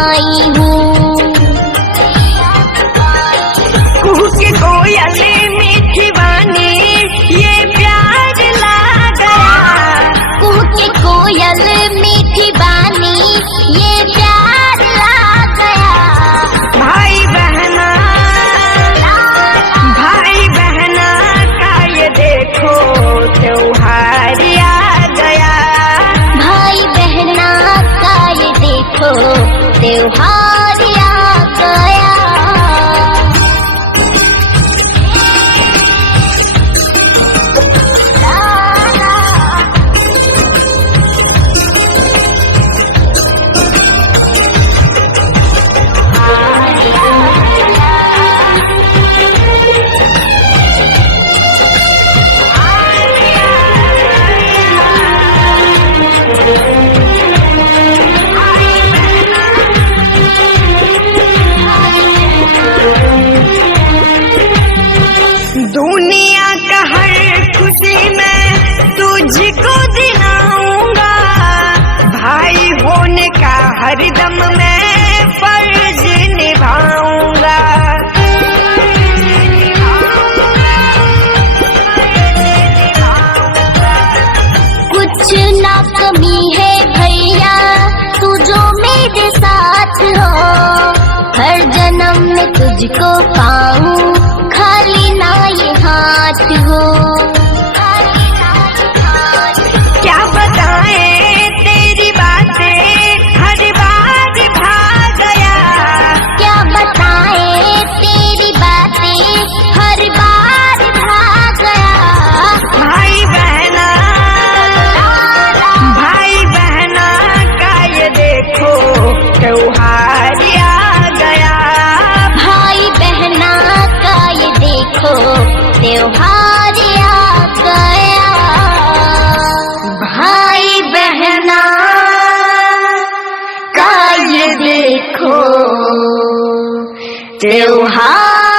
पाई हूँ। कुहू के कोयल मीठी वाणी ये प्यार ला गया। कुहू के कोयल मीठी वाणी ये प्यार ला गया। भाई बहना का ये देखो त्योहार आ गया। भाई बहना का ये देखो त्योहार आ गया। दुनिया का हर खुशी में तुझको दिलाऊंगा। भाई होने का हर दम मैं फर्ज निभाऊंगा। कुछ ना कमी है भैया तू जो मेरे साथ हो। हर जन्म में तुझको पाऊं खाली ना ये हाथ हो। क्या बताएं तेरी बातें हर बार भा गया। क्या बताएं तेरी बातें हर बार भा गया। भाई बहना का ये देखो त्योहार आ गया। भाई बहना का ये देखो त्योहार आ गया। भाई बहना का ये देखो त्योहार